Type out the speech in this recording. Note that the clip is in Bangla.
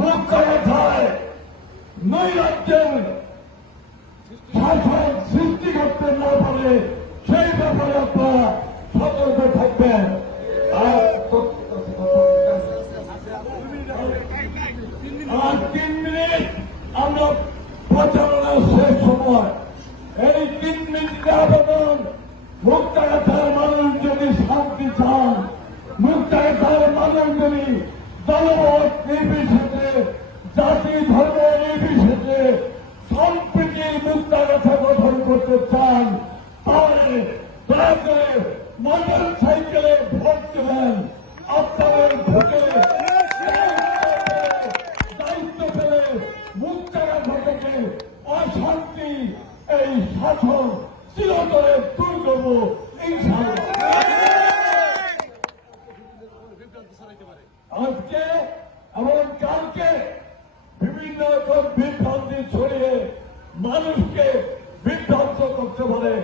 মুক্তকথায় নৈরাজ্যের শাসন সৃষ্টি করতে না পারে সেই ব্যাপারে আপনারা সতর্ক থাকবেন। আর 3 মিনিট আমরা প্রচারণার শেষ সময়, এই 3 মিনিটের আবেদন, মুক্তকথার মানুষ যদি শান্তি চান, মুক্তকথার মানুষ যদি দলমত নির্বিশেষে, জাতি ধর্ম নির্বিশেষে সম্প্রীতির মুক্তকথা গঠন করতে চান, তাহলে দয়া করে মোটর সাইকেলে ভোট দেবেন। আপনাদের ভোটে দায়িত্ব পেলে মুক্তকথা থেকে অশান্তি এই শাসন চিরতরে দূর করব ইনশাআল্লাহ। আজকে এবং কালকে বিভিন্ন রকম বিভ্রান্তি ছড়িয়ে মানুষকে বিভ্রান্ত করতে পারে